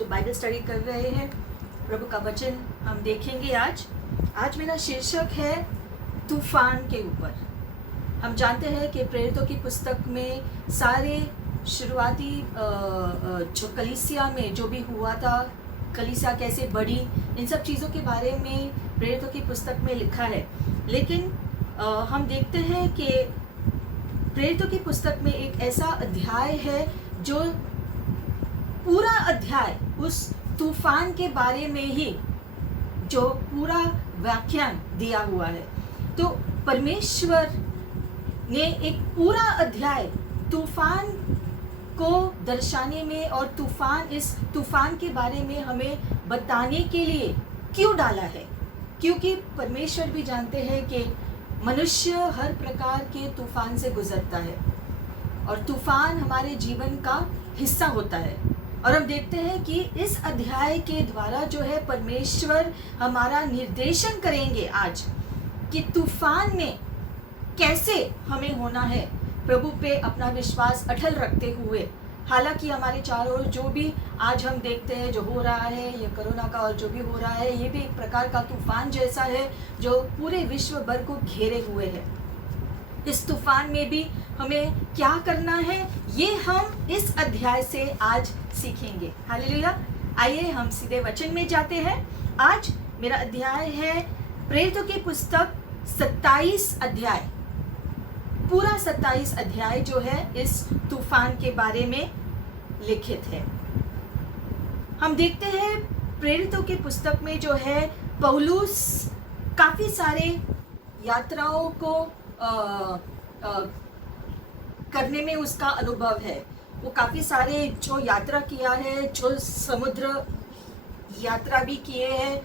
जो Bible study कर रहे हैं, प्रभु का वचन हम देखेंगे आज मेरा शीर्षक है तूफान के ऊपर। हम जानते हैं कि प्रेरितों की पुस्तक में सारे शुरुआती जो कलीसिया में जो भी हुआ था, कलीसिया कैसे बढ़ी, इन सब चीज़ों के बारे में प्रेरितों की पुस्तक में लिखा है। लेकिन हम देखते हैं कि प्रेरितों की पुस्तक में एक ऐसा अध्याय है जो पूरा अध्याय उस तूफान के बारे में ही जो पूरा व्याख्यान दिया हुआ है। तो परमेश्वर ने एक पूरा अध्याय तूफान को दर्शाने में और इस तूफान के बारे में हमें बताने के लिए क्यों डाला है, क्योंकि परमेश्वर भी जानते हैं कि मनुष्य हर प्रकार के तूफान से गुजरता है और तूफान हमारे जीवन का हिस्सा होता है। और हम देखते हैं कि इस अध्याय के द्वारा जो है परमेश्वर हमारा निर्देशन करेंगे आज कि तूफान में कैसे हमें होना है, प्रभु पे अपना विश्वास अटल रखते हुए। हालांकि हमारे चारों ओर जो भी आज हम देखते हैं जो हो रहा है, ये कोरोना का और जो भी हो रहा है, ये भी एक प्रकार का तूफान जैसा है जो पूरे विश्व भर को घेरे हुए है। इस तूफान में भी हमें क्या करना है, ये हम इस अध्याय से आज सीखेंगे। हालेलुया। आइए हम सीधे वचन में जाते हैं। आज मेरा अध्याय है प्रेरितों की पुस्तक 27 अध्याय। पूरा 27 अध्याय जो है इस तूफान के बारे में लिखित है। हम देखते हैं प्रेरितों की पुस्तक में जो है पौलुस काफी सारे यात्राओं को करने में उसका अनुभव है। वो काफी सारे जो यात्रा किया है, जो समुद्र यात्रा भी किए हैं,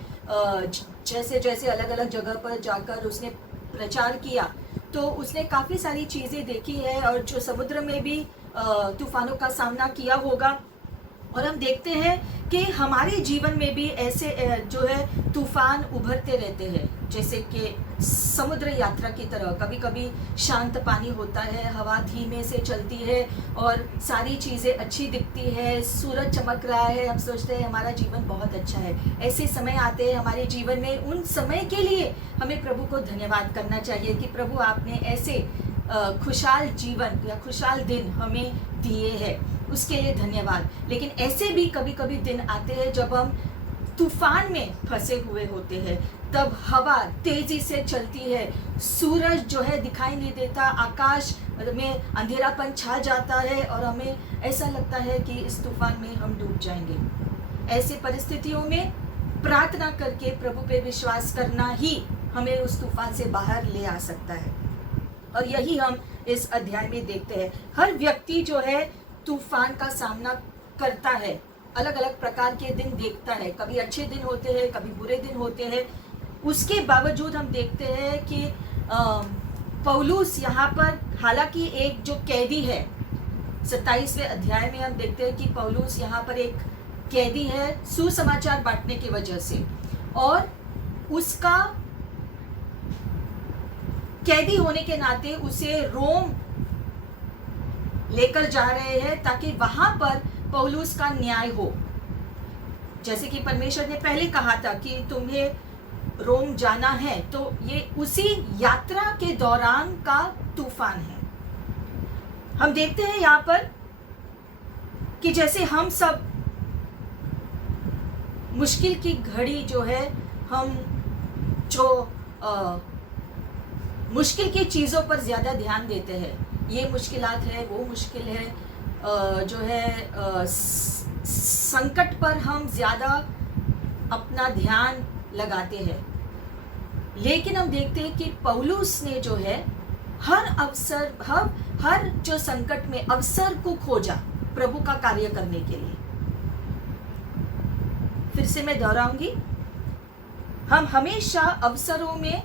जैसे जैसे अलग अलग जगह पर जाकर उसने प्रचार किया, तो उसने काफ़ी सारी चीज़ें देखी है और जो समुद्र में भी तूफानों का सामना किया होगा। और हम देखते हैं कि हमारे जीवन में भी ऐसे जो है तूफान उभरते रहते हैं, जैसे कि समुद्र यात्रा की तरह। कभी कभी शांत पानी होता है, हवा धीमे से चलती है और सारी चीज़ें अच्छी दिखती है, सूरज चमक रहा है, हम सोचते हैं हमारा जीवन बहुत अच्छा है। ऐसे समय आते हैं हमारे जीवन में, उन समय के लिए हमें प्रभु को धन्यवाद करना चाहिए कि प्रभु आपने ऐसे खुशहाल जीवन या खुशहाल दिन हमें दिए हैं, उसके लिए धन्यवाद। लेकिन ऐसे भी कभी कभी दिन आते हैं जब हम तूफान में फंसे हुए होते हैं, तब हवा तेजी से चलती है, सूरज जो है दिखाई नहीं देता, आकाश में अंधेरापन छा जाता है और हमें ऐसा लगता है कि इस तूफान में हम डूब जाएंगे। ऐसे परिस्थितियों में प्रार्थना करके प्रभु पे विश्वास करना ही हमें उस तूफान से बाहर ले आ सकता है। और यही हम इस अध्याय में देखते हैं। हर व्यक्ति जो है तूफान का सामना करता है, अलग अलग प्रकार के दिन देखता है। कभी अच्छे दिन होते हैं, कभी बुरे दिन होते हैं। उसके बावजूद हम देखते हैं कि पौलुस यहाँ पर, हालांकि एक जो कैदी है, 27वें अध्याय में हम देखते हैं कि पौलुस यहाँ पर एक कैदी है सुसमाचार बांटने की वजह से, और उसका कैदी होने के नाते उसे रोम लेकर जा रहे हैं ताकि वहां पर पौलुस का न्याय हो। जैसे कि परमेश्वर ने पहले कहा था कि तुम्हें रोम जाना है, तो ये उसी यात्रा के दौरान का तूफान है। हम देखते हैं यहाँ पर कि जैसे हम सब मुश्किल की घड़ी जो है, हम जो मुश्किल की चीज़ों पर ज़्यादा ध्यान देते हैं। ये मुश्किलात है, वो मुश्किल है, जो है संकट पर हम ज़्यादा अपना ध्यान लगाते हैं। लेकिन हम देखते हैं कि पौलुस ने जो है हर अवसर, हर जो संकट में अवसर को खोजा प्रभु का कार्य करने के लिए। फिर से मैं दोहराऊंगी, हम हमेशा अवसरों में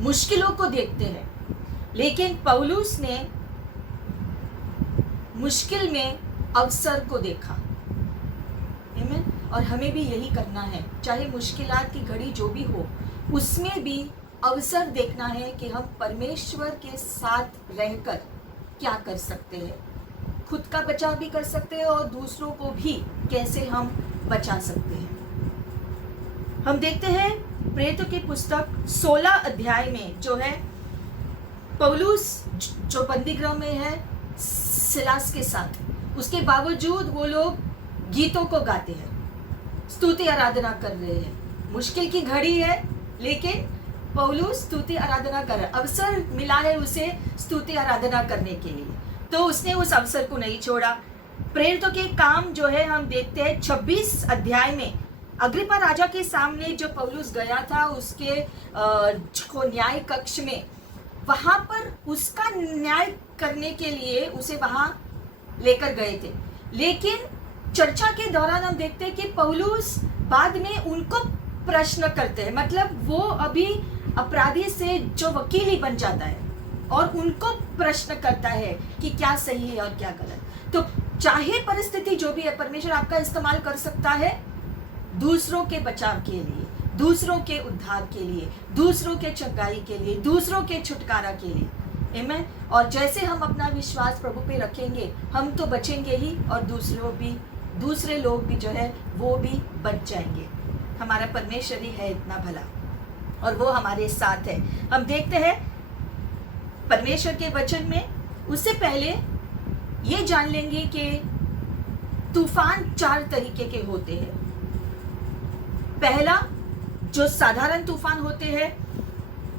मुश्किलों को देखते हैं, लेकिन पौलुस ने मुश्किल में अवसर को देखा। आमीन। और हमें भी यही करना है, चाहे मुश्किलात की घड़ी जो भी हो, उसमें भी अवसर देखना है कि हम परमेश्वर के साथ रहकर क्या कर सकते हैं, खुद का बचाव भी कर सकते हैं और दूसरों को भी कैसे हम बचा सकते हैं। हम देखते हैं प्रेरितों की पुस्तक 16 अध्याय में जो है, पौलुस जो बंदीगृह में है सिलास के साथ, उसके बावजूद वो लोग गीतों को गाते हैं, स्तुति आराधना कर रहे हैं। मुश्किल की घड़ी है लेकिन पौलुस स्तुति आराधना कर रहा है, अवसर मिला है उसे स्तुति आराधना करने के लिए, तो उसने उस अवसर को नहीं छोड़ा। प्रेरितों के काम जो है हम देखते हैं 26 अध्याय में, अग्रिप्पा राजा के सामने जो पौलुस गया था उसके न्याय कक्ष में, वहां पर उसका न्याय करने के लिए उसे वहां लेकर गए थे। लेकिन चर्चा के दौरान हम देखते हैं कि पौलुस बाद में उनको प्रश्न करते हैं, मतलब वो अभी अपराधी से जो वकील ही बन जाता है और उनको प्रश्न करता है कि क्या सही है और क्या गलत। तो चाहे परिस्थिति जो भी है, परमेश्वर आपका इस्तेमाल कर सकता है दूसरों के बचाव के लिए, दूसरों के उद्धार के लिए, दूसरों के चंगाई के लिए, दूसरों के छुटकारा के लिए। आमीन। और जैसे हम अपना विश्वास प्रभु पे रखेंगे हम तो बचेंगे ही, और दूसरे लोग भी जो है वो भी बच जाएंगे। हमारा परमेश्वर ही है इतना भला और वो हमारे साथ है। हम देखते हैं परमेश्वर के वचन में, उससे पहले ये जान लेंगे कि तूफान 4 तरीके के होते हैं। पहला जो साधारण तूफान होते हैं,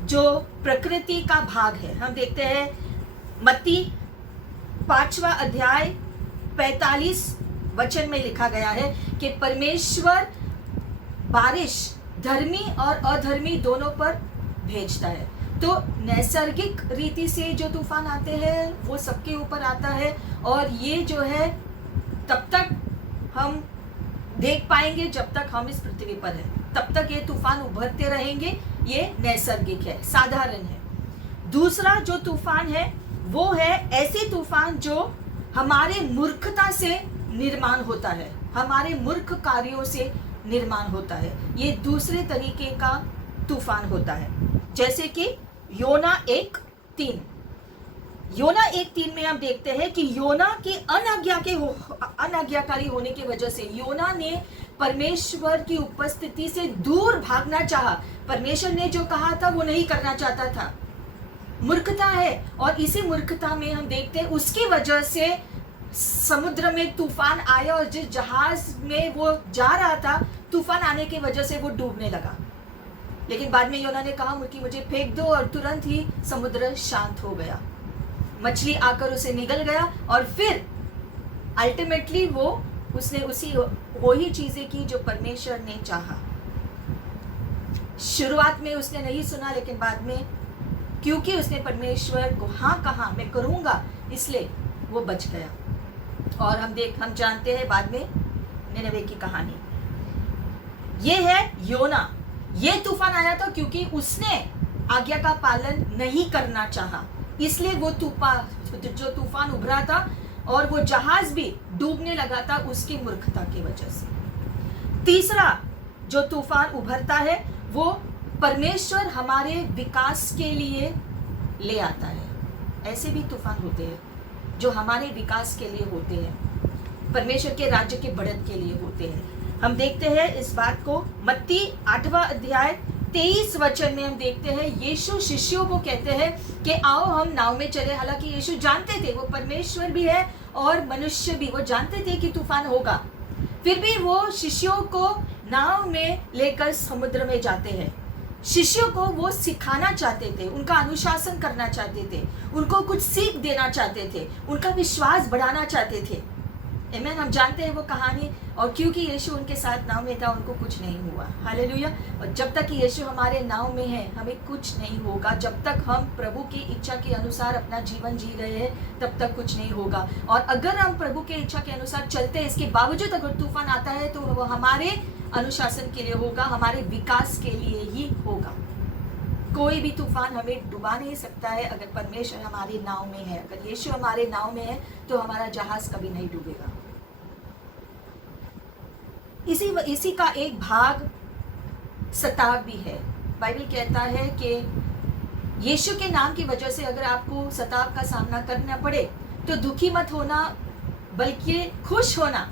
जो प्रकृति का भाग है। हम देखते हैं मत्ती 5वां अध्याय 45 वचन में लिखा गया है कि परमेश्वर बारिश धर्मी और अधर्मी दोनों पर भेजता है। तो नैसर्गिक रीति से जो तूफान आते हैं वो सबके ऊपर आता है, और ये जो है तब तक हम देख पाएंगे जब तक हम इस पृथ्वी पर हैं, तब तक ये तूफान उभरते रहेंगे। ये नैसर्गिक है, साधारण है। दूसरा जो तूफान है वो है ऐसे तूफान जो हमारे मूर्खता से निर्माण होता है, हमारे मूर्ख कार्यों से निर्माण होता है। ये दूसरे तरीके का तूफान होता है, जैसे कि योना 1:3। योना 1:3 में हम देखते हैं कि योना के अनाज्ञाकारी होने की वजह से योना ने परमेश्वर की उपस्थिति से दूर भागना चाहा। परमेश्वर ने जो कहा था वो नहीं करना चाहता था। मूर्खता है, और इसी मूर्खता में हम देखते हैं उसकी वजह से समुद्र में तूफान आया, और जिस जहाज में वो जा रहा था तूफान आने की वजह से वो डूबने लगा। लेकिन बाद में योना ने कहा कि मुझे फेंक दो, और तुरंत ही समुद्र शांत हो गया, मछली आकर उसे निगल गया, और फिर अल्टीमेटली उसने वही चीजें की जो परमेश्वर ने चाहा। शुरुआत में उसने नहीं सुना, लेकिन बाद में क्योंकि उसने परमेश्वर को हाँ कहा मैं करूंगा, इसलिए वो बच गया। और हम जानते हैं बाद में निनवे की कहानी। ये है योना। ये तूफान आया था क्योंकि उसने आज्ञा का पालन नहीं करना चाहा, इसलिए वो तूफान उभरा था और वो जहाज भी डूबने लगा था उसकी मूर्खता की वजह से। तीसरा जो तूफान उभरता है वो परमेश्वर हमारे विकास के लिए ले आता है। ऐसे भी तूफान होते हैं जो हमारे विकास के लिए होते हैं, परमेश्वर के राज्य के बढ़त के लिए होते हैं। हम देखते हैं इस बात को मत्ती 8वां अध्याय 23 वचन में हम देखते हैं यीशु शिष्यों को कहते हैं कि आओ हम नाव में चले। हालांकि यीशु जानते थे वो परमेश्वर भी है और मनुष्य भी, वो जानते थे कि तूफान होगा, फिर भी वो शिष्यों को नाव में लेकर समुद्र में जाते हैं। शिष्यों को वो सिखाना चाहते थे, उनका अनुशासन करना चाहते थे, उनको कुछ सीख देना चाहते थे, उनका विश्वास बढ़ाना चाहते थे। आमीन। हम जानते हैं वो कहानी, और क्योंकि यीशु उनके साथ नाव में था उनको कुछ नहीं हुआ। हालेलुया। और जब तक यीशु हमारे नाव में है हमें कुछ नहीं होगा। जब तक हम प्रभु की इच्छा के अनुसार अपना जीवन जी रहे हैं तब तक कुछ नहीं होगा। और अगर हम प्रभु की इच्छा के अनुसार चलते हैं, इसके बावजूद अगर तूफान आता है तो वो हमारे अनुशासन के लिए होगा, हमारे विकास के लिए ही होगा। कोई भी तूफान हमें डुबा नहीं सकता है अगर परमेश्वर हमारे नाव में है। अगर यीशु हमारे नाव में है तो हमारा जहाज कभी नहीं डूबेगा। इसी का एक भाग सताव भी है। बाइबल कहता है कि यीशु के नाम की वजह से अगर आपको सताव का सामना करना पड़े तो दुखी मत होना, बल्कि खुश होना,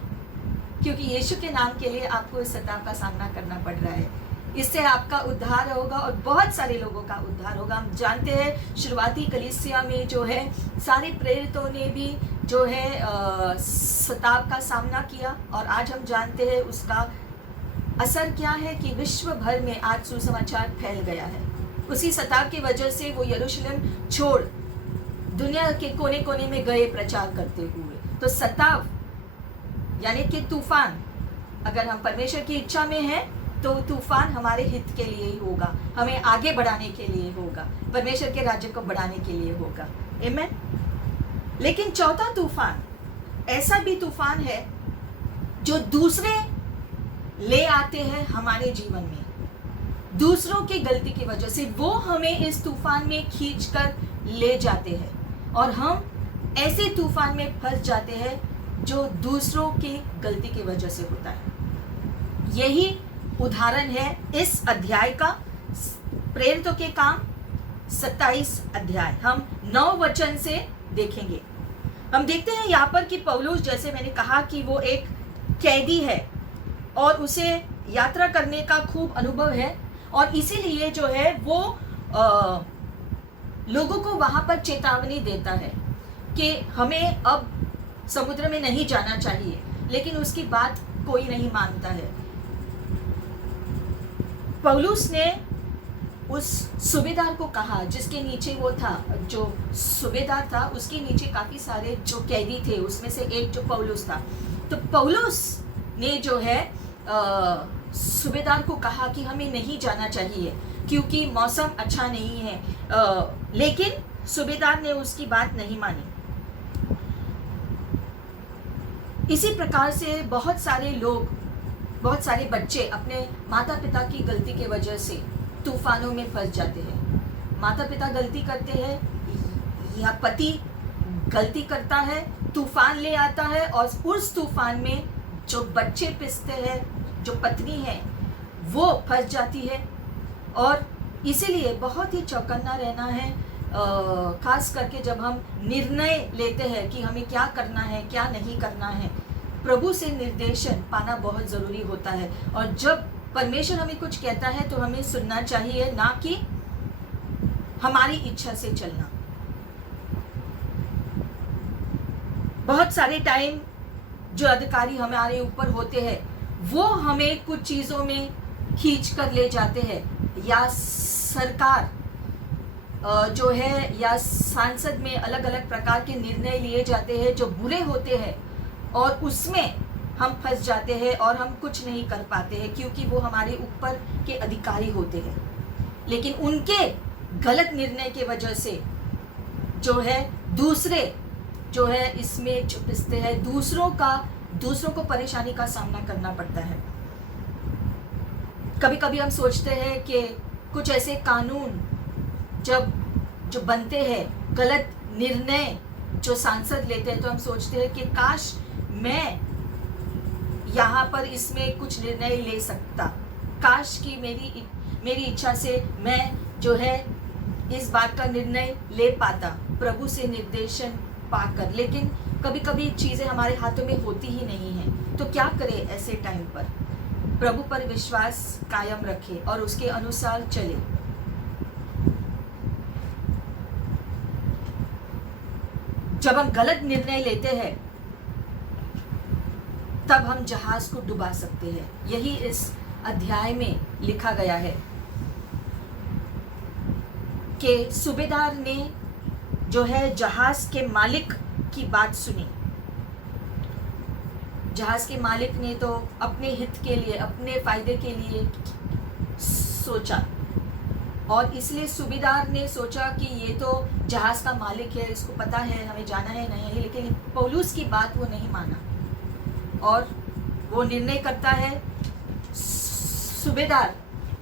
क्योंकि यीशु के नाम के लिए आपको इस सताव का सामना करना पड़ रहा है। इससे आपका उद्धार होगा और बहुत सारे लोगों का उद्धार होगा। हम जानते हैं शुरुआती कलीसिया में जो है सारे प्रेरितों ने भी जो है सताव का सामना किया, और आज हम जानते हैं उसका असर क्या है कि विश्व भर में आज सुसमाचार फैल गया है। उसी सताव की वजह से वो यरूशलेम छोड़ दुनिया के कोने कोने में गए प्रचार करते हुए। तो सताव यानी कि तूफान, अगर हम परमेश्वर की इच्छा में हैं तो तूफान हमारे हित के लिए ही होगा, हमें आगे बढ़ाने के लिए होगा, परमेश्वर के राज्य को बढ़ाने के लिए होगा। आमीन। लेकिन चौथा तूफान ऐसा भी तूफान है जो दूसरे ले आते हैं हमारे जीवन में, दूसरों की गलती की वजह से वो हमें इस तूफान में खींचकर ले जाते हैं, और हम ऐसे तूफान में फंस जाते हैं जो दूसरों की गलती की वजह से होता है। यही उदाहरण है इस अध्याय का, प्रेरितों के काम 27 अध्याय। हम 9 वचन से देखेंगे। हम देखते हैं यहाँ पर कि पौलुस, जैसे मैंने कहा कि वो एक कैदी है और उसे यात्रा करने का खूब अनुभव है, और इसीलिए जो है वो लोगों को वहाँ पर चेतावनी देता है कि हमें अब समुद्र में नहीं जाना चाहिए, लेकिन उसकी बात कोई नहीं मानता है। पौलुस ने उस सूबेदार को कहा जिसके नीचे वो था, जो सूबेदार था उसके नीचे काफ़ी सारे जो कैदी थे, उसमें से एक जो पौलुस था। तो पौलुस ने जो है सूबेदार को कहा कि हमें नहीं जाना चाहिए क्योंकि मौसम अच्छा नहीं है, लेकिन सूबेदार ने उसकी बात नहीं मानी। इसी प्रकार से बहुत सारे लोग, बहुत सारे बच्चे अपने माता पिता की गलती के वजह से तूफानों में फंस जाते हैं। माता पिता गलती करते हैं या पति गलती करता है, तूफान ले आता है, और उस तूफान में जो बच्चे पिसते हैं, जो पत्नी है वो फंस जाती है। और इसीलिए बहुत ही चौकन्ना रहना है, खास करके जब हम निर्णय लेते हैं कि हमें क्या करना है क्या नहीं करना है। प्रभु से निर्देशन पाना बहुत ज़रूरी होता है, और जब परमेश्वर हमें कुछ कहता है तो हमें सुनना चाहिए, ना कि हमारी इच्छा से चलना। बहुत सारे टाइम जो अधिकारी हमारे ऊपर होते हैं वो हमें कुछ चीज़ों में खींच कर ले जाते हैं, या सरकार जो है या सांसद में अलग अलग प्रकार के निर्णय लिए जाते हैं जो बुरे होते हैं, और उसमें हम फंस जाते हैं और हम कुछ नहीं कर पाते हैं क्योंकि वो हमारे ऊपर के अधिकारी होते हैं। लेकिन उनके गलत निर्णय की वजह से जो है दूसरे जो है इसमें पिसते हैं, दूसरों को परेशानी का सामना करना पड़ता है। कभी कभी हम सोचते हैं कि कुछ ऐसे कानून जो बनते हैं, गलत निर्णय जो सांसद लेते हैं, तो हम सोचते हैं कि काश मैं यहाँ पर इसमें कुछ निर्णय ले सकता, काश कि मेरी इच्छा से मैं जो है इस बात का निर्णय ले पाता प्रभु से निर्देशन पाकर। लेकिन कभी कभी चीज़ें हमारे हाथों में होती ही नहीं हैं, तो क्या करें ऐसे टाइम पर? प्रभु पर विश्वास कायम रखें और उसके अनुसार चले। जब हम गलत निर्णय लेते हैं तब हम जहाज को डुबा सकते हैं। यही इस अध्याय में लिखा गया है कि सूबेदार ने जो है जहाज के मालिक की बात सुनी। जहाज के मालिक ने तो अपने हित के लिए, अपने फायदे के लिए सोचा, और इसलिए सूबेदार ने सोचा कि ये तो जहाज का मालिक है, इसको पता है हमें जाना है नहीं है। लेकिन पौलुस की बात वो नहीं माना और वो निर्णय करता है, सूबेदार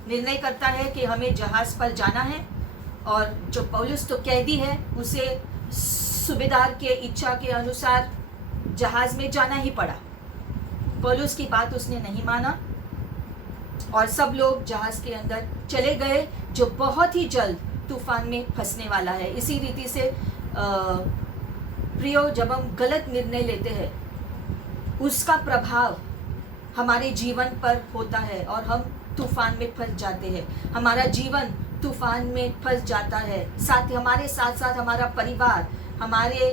निर्णय करता है कि हमें जहाज पर जाना है, और जो पौलुस तो कैदी है उसे सूबेदार के इच्छा के अनुसार जहाज में जाना ही पड़ा। पौलुस की बात उसने नहीं माना और सब लोग जहाज के अंदर चले गए, जो बहुत ही जल्द तूफान में फंसने वाला है। इसी रीति से प्रियो, जब हम गलत निर्णय लेते हैं उसका प्रभाव हमारे जीवन पर होता है और हम तूफान में फंस जाते हैं। हमारा जीवन तूफान में फंस जाता है। हमारे साथ साथ हमारा परिवार, हमारे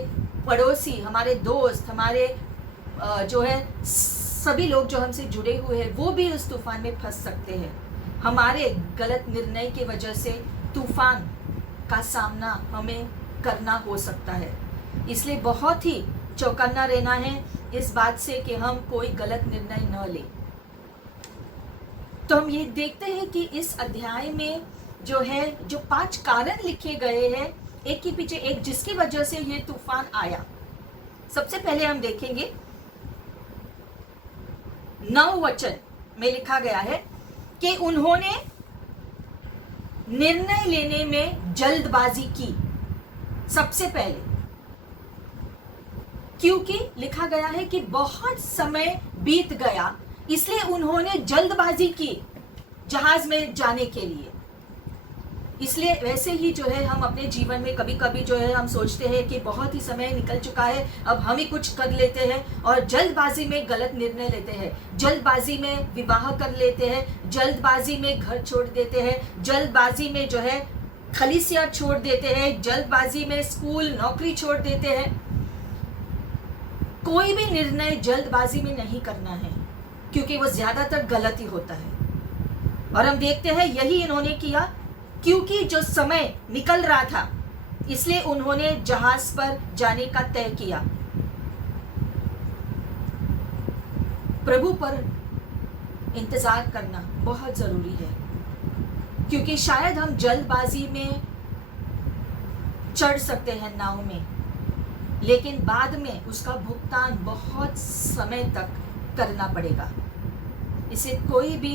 पड़ोसी, हमारे दोस्त, हमारे जो है सभी लोग जो हमसे जुड़े हुए हैं वो भी उस तूफान में फंस सकते हैं। हमारे गलत निर्णय की वजह से तूफान का सामना हमें करना हो सकता है। इसलिए बहुत ही चौकन्ना रहना है इस बात से कि हम कोई गलत निर्णय न लें। तो हम ये देखते हैं कि इस अध्याय में जो है जो 5 कारण लिखे गए हैं एक के पीछे एक, जिसकी वजह से ये तूफान आया। सबसे पहले हम देखेंगे 9 वचन में लिखा गया है कि उन्होंने निर्णय लेने में जल्दबाजी की। सबसे पहले क्योंकि लिखा गया है कि बहुत समय बीत गया, इसलिए उन्होंने जल्दबाजी की जहाज में जाने के लिए। इसलिए वैसे ही जो है हम अपने जीवन में कभी कभी जो है हम सोचते हैं कि बहुत ही समय निकल चुका है, अब हम ही कुछ कर लेते हैं और जल्दबाजी में गलत निर्णय लेते हैं, जल्दबाजी में विवाह कर लेते हैं, जल्दबाजी में घर छोड़ देते हैं, जल्दबाजी में जो है खलीसिया छोड़ देते हैं, जल्दबाजी में स्कूल नौकरी छोड़ देते हैं। कोई भी निर्णय जल्दबाजी में नहीं करना है क्योंकि वो ज्यादातर गलत ही होता है। और हम देखते हैं यही इन्होंने किया, क्योंकि जो समय निकल रहा था इसलिए उन्होंने जहाज पर जाने का तय किया। प्रभु पर इंतजार करना बहुत जरूरी है क्योंकि शायद हम जल्दबाजी में चढ़ सकते हैं नाव में, लेकिन बाद में उसका भुगतान बहुत समय तक करना पड़ेगा। इसे कोई भी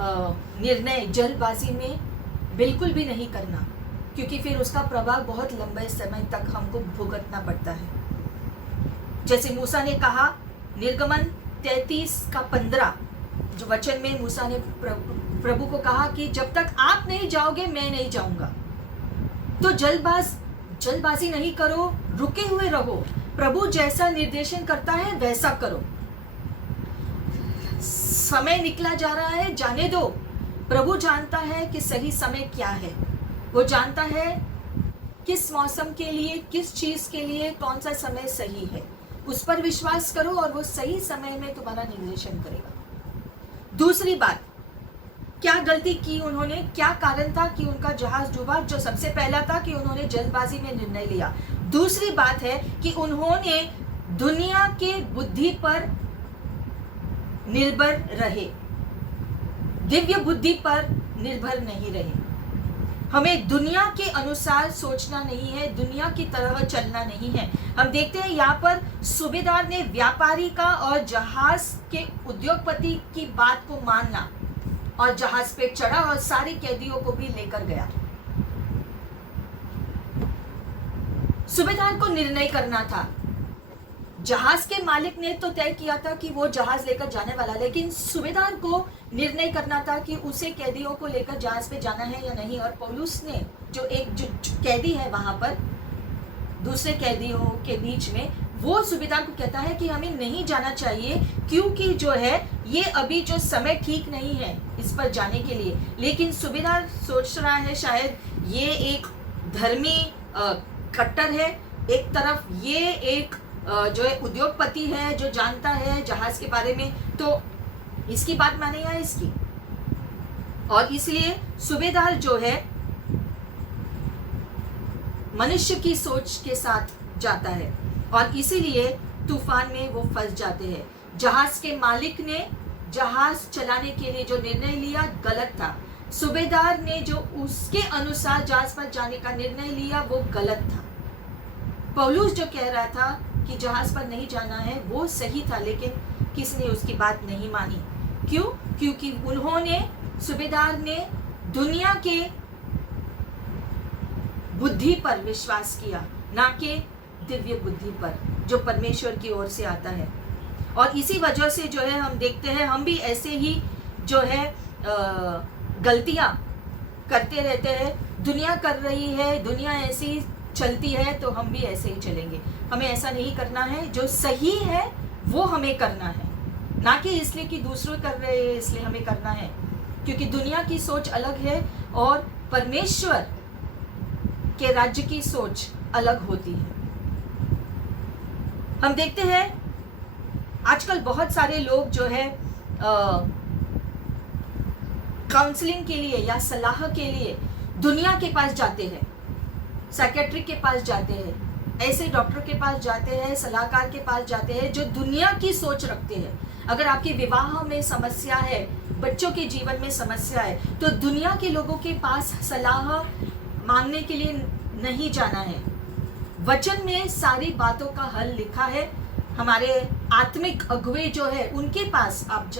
निर्णय जल्दबाजी में बिल्कुल भी नहीं करना क्योंकि फिर उसका प्रभाव बहुत लंबे समय तक हमको भुगतना पड़ता है। जैसे मूसा ने कहा, निर्गमन 33:15 जो वचन में मूसा ने प्रभु को कहा कि जब तक आप नहीं जाओगे मैं नहीं जाऊंगा। तो जल्दबाजी नहीं करो, रुके हुए रहो। प्रभु जैसा निर्देशन करता है वैसा करो। समय निकला जा रहा है, जाने दो। प्रभु जानता है कि सही समय क्या है, वो जानता है किस मौसम के लिए, किस चीज के लिए कौन सा समय सही है। उस पर विश्वास करो और वो सही समय में तुम्हारा निर्देशन करेगा। दूसरी बात, क्या गलती की उन्होंने, क्या कारण था कि उनका जहाज डूबा? जो सबसे पहला था कि उन्होंने जल्दबाजी में निर्णय लिया। दूसरी बात है कि उन्होंने दुनिया के बुद्धि पर निर्भर रहे, दिव्य बुद्धि पर निर्भर नहीं रहे। हमें दुनिया के अनुसार सोचना नहीं है, दुनिया की तरह चलना नहीं है। हम देखते हैं यहाँ पर सूबेदार ने व्यापारी का और जहाज के उद्योगपति की बात को मानना और जहाज पे चढ़ा और सारे कैदियों को भी लेकर गया। सूबेदार को निर्णय करना था। जहाज के मालिक ने तो तय किया था कि वो जहाज लेकर जाने वाला, लेकिन सूबेदार को निर्णय करना था कि उसे कैदियों को लेकर जहाज पे जाना है या नहीं। और पौलुस ने जो कैदी है वहां पर दूसरे कैदियों के बीच में, वो सूबेदार को कहता है कि हमें नहीं जाना चाहिए क्योंकि जो है ये अभी जो समय ठीक नहीं है इस पर जाने के लिए। लेकिन सूबेदार सोच रहा है शायद ये एक धर्मी कट्टर है, एक तरफ ये एक जो है उद्योगपति है जो जानता है जहाज के बारे में, तो इसकी बात माने या इसकी। और इसलिए सूबेदार जो है मनुष्य की सोच के साथ जाता है और इसीलिए तूफान में वो फंस जाते हैं। जहाज के मालिक ने जहाज चलाने के लिए जो निर्णय लिया गलत था। सूबेदार ने जो उसके अनुसार जहाज पर जाने का निर्णय लिया वो गलत था। पौलुस जो कह रहा था कि जहाज पर नहीं जाना है वो सही था, लेकिन किसी ने उसकी बात नहीं मानी। क्यों? क्योंकि उन्होंने, सूबेदार ने दुनिया के बुद्धि पर विश्वास किया, ना कि दिव्य बुद्धि पर जो परमेश्वर की ओर से आता है। और इसी वजह से जो है हम देखते हैं हम भी ऐसे ही जो है गलतियां करते रहते हैं। दुनिया कर रही है, दुनिया ऐसी चलती है तो हम भी ऐसे ही चलेंगे। हमें ऐसा नहीं करना है। जो सही है वो हमें करना है, ना कि इसलिए कि दूसरे कर रहे हैं इसलिए हमें करना है, क्योंकि दुनिया की सोच अलग है और परमेश्वर के राज्य की सोच अलग होती है। हम देखते हैं आजकल बहुत सारे लोग जो है काउंसलिंग के लिए या सलाह के लिए दुनिया के पास जाते हैं, साइकेट्रिक के पास जाते हैं, ऐसे डॉक्टर के पास जाते हैं, सलाहकार के पास जाते हैं जो दुनिया की सोच रखते हैं। अगर आपके विवाह में समस्या है, बच्चों के जीवन में समस्या है, तो दुनिया के लोगों के पास सलाह मांगने के लिए नहीं जाना है। वचन में सारी बातों का हल लिखा है। हमारे आत्मिक अगुवे जो है उनके पास आप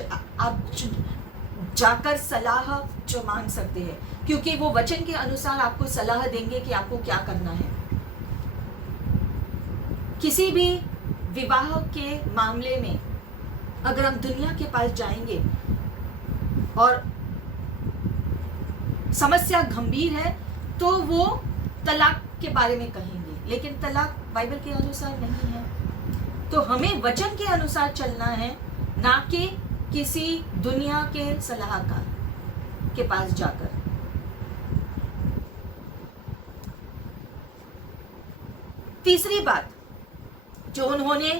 जाकर सलाह जो मांग सकते हैं, क्योंकि वो वचन के अनुसार आपको सलाह देंगे कि आपको क्या करना है। किसी भी विवाह के मामले में अगर हम दुनिया के पास जाएंगे और समस्या गंभीर है तो वो तलाक के बारे में कहेंगे, लेकिन तलाक बाइबल के अनुसार नहीं है। तो हमें वचन के अनुसार चलना है, ना कि किसी दुनिया के सलाहकार के पास जाकर। तीसरी बात जो उन्होंने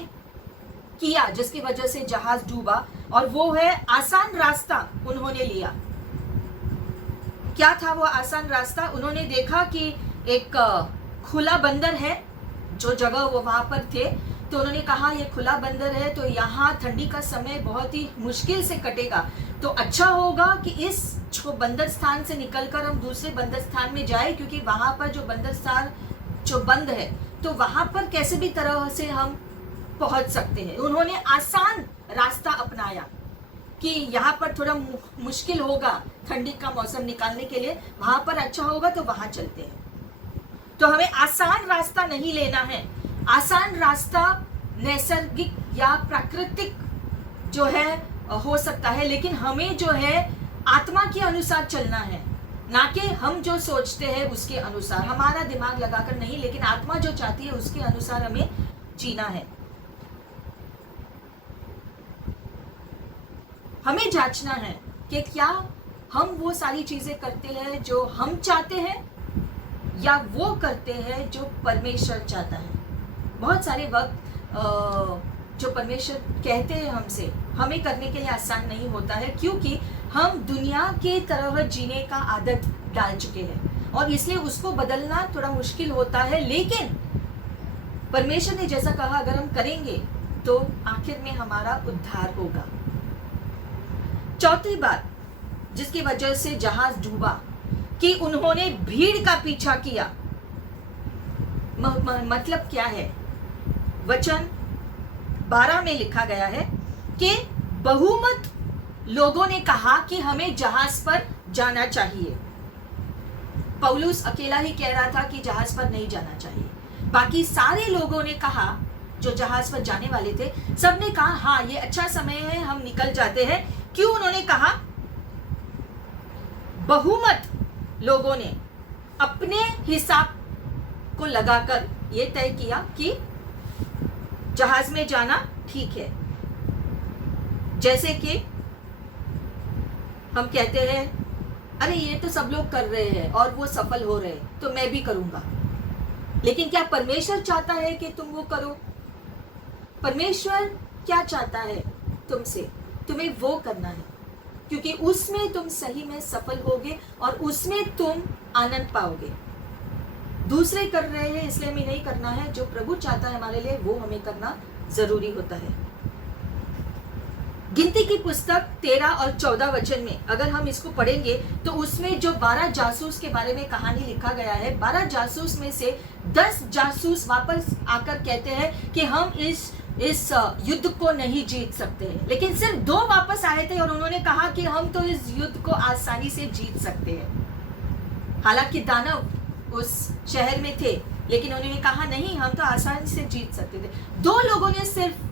किया जिसकी वजह से जहाज डूबा, और वो है आसान रास्ता उन्होंने लिया। क्या था वो आसान रास्ता? उन्होंने देखा कि एक खुला बंदर है, जो जगह वो वहां पर थे, तो उन्होंने कहा ये खुला बंदर है तो यहाँ ठंडी का समय बहुत ही मुश्किल से कटेगा, तो अच्छा होगा कि इस बंदर स्थान से निकलकर हम दूसरे बंदर स्थान में जाए, क्योंकि वहां पर जो बंदर स्थान जो बंद है तो वहां पर कैसे भी तरह से हम पहुंच सकते हैं। उन्होंने आसान रास्ता अपनाया कि यहाँ पर थोड़ा मुश्किल होगा ठंडी का मौसम निकालने के लिए, वहां पर अच्छा होगा तो वहां चलते हैं। तो हमें आसान रास्ता नहीं लेना है। आसान रास्ता नैसर्गिक या प्राकृतिक जो है हो सकता है, लेकिन हमें जो है आत्मा के अनुसार चलना है, ना कि हम जो सोचते हैं उसके अनुसार, हमारा दिमाग लगाकर नहीं, लेकिन आत्मा जो चाहती है उसके अनुसार हमें जीना है। हमें जांचना है कि क्या हम वो सारी चीजें करते हैं जो हम चाहते हैं या वो करते हैं जो परमेश्वर चाहता है। बहुत सारे वक्त जो परमेश्वर कहते हैं हमसे, हमें करने के लिए आसान नहीं होता है, क्योंकि हम दुनिया के तरह जीने का आदत डाल चुके हैं और इसलिए उसको बदलना थोड़ा मुश्किल होता है। लेकिन परमेश्वर ने जैसा कहा अगर हम करेंगे तो आखिर में हमारा उद्धार होगा। चौथी बात जिसकी वजह से जहाज डूबा कि उन्होंने भीड़ का पीछा किया। मतलब क्या है? वचन 12 में लिखा गया है कि बहुमत लोगों ने कहा कि हमें जहाज पर जाना चाहिए। पौलुस अकेला ही कह रहा था कि जहाज पर नहीं जाना चाहिए, बाकी सारे लोगों ने कहा जो जहाज पर जाने वाले थे, सबने कहा हाँ ये अच्छा समय है, हम निकल जाते हैं। क्यों उन्होंने कहा? बहुमत लोगों ने अपने हिसाब को लगाकर ये तय किया कि जहाज में जाना ठीक है। जैसे कि हम कहते हैं अरे ये तो सब लोग कर रहे हैं और वो सफल हो रहे हैं तो मैं भी करूंगा। लेकिन क्या परमेश्वर चाहता है कि तुम वो करो? परमेश्वर क्या चाहता है तुमसे? तुम्हें वो करना है, क्योंकि उसमें तुम सही में सफल होगे और उसमें तुम आनंद पाओगे। दूसरे कर रहे हैं इसलिए हमें नहीं करना है, जो प्रभु चाहता है हमारे लिए वो हमें करना जरूरी होता है। गिनती की पुस्तक 13 और 14 वचन में अगर हम इसको पढ़ेंगे तो उसमें जो 12 जासूस के बारे में कहानी लिखा गया है, 12 जासूस में से 10 जासूस वापस आकर कहते हैं कि हम इस युद्ध को नहीं जीत सकते हैं, लेकिन सिर्फ 2 वापस आए थे और उन्होंने कहा कि हम तो इस युद्ध को आसानी से जीत सकते हैं। हालांकि दानव उस शहर में थे, लेकिन उन्होंने कहा नहीं हम तो आसानी से जीत सकते थे। 2 लोगों ने सिर्फ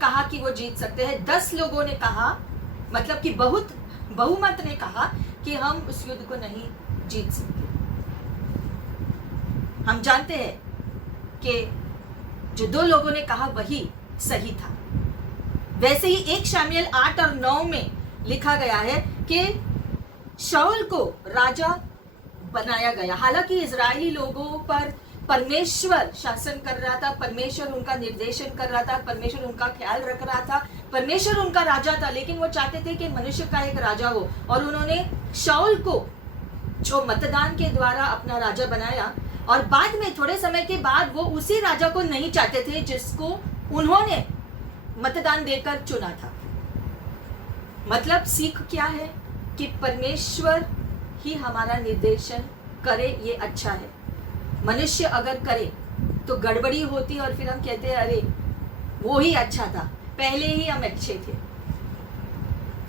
कहा कि वो जीत सकते हैं, 10 लोगों ने कहा, मतलब कि बहुमत ने कहा कि हम उस युद्ध को नहीं जीत सकते। हम जानते हैं कि जो 2 लोगों ने कहा वही सही था। वैसे ही 1 शमूएल 8 और 9 में लिखा गया है कि शाऊल को राजा बनाया गया। हालांकि इजरायली लोगों पर परमेश्वर शासन कर रहा था, परमेश्वर उनका निर्देशन कर रहा था, परमेश्वर उनका ख्याल रख रहा था, परमेश्वर उनका राजा था, लेकिन वो चाहते थे कि मनुष्य का एक राजा हो। और उन्होंने शाऊल को जो मतदान के द्वारा अपना राजा बनाया, और बाद में थोड़े समय के बाद वो उसी राजा को नहीं चाहते थे जिसको उन्होंने मतदान देकर चुना था। मतलब सीख क्या है कि परमेश्वर ही हमारा निर्देशन करे, ये अच्छा है। मनुष्य अगर करे तो गड़बड़ी होती और फिर हम कहते हैं अरे वो ही अच्छा था, पहले ही हम अच्छे थे।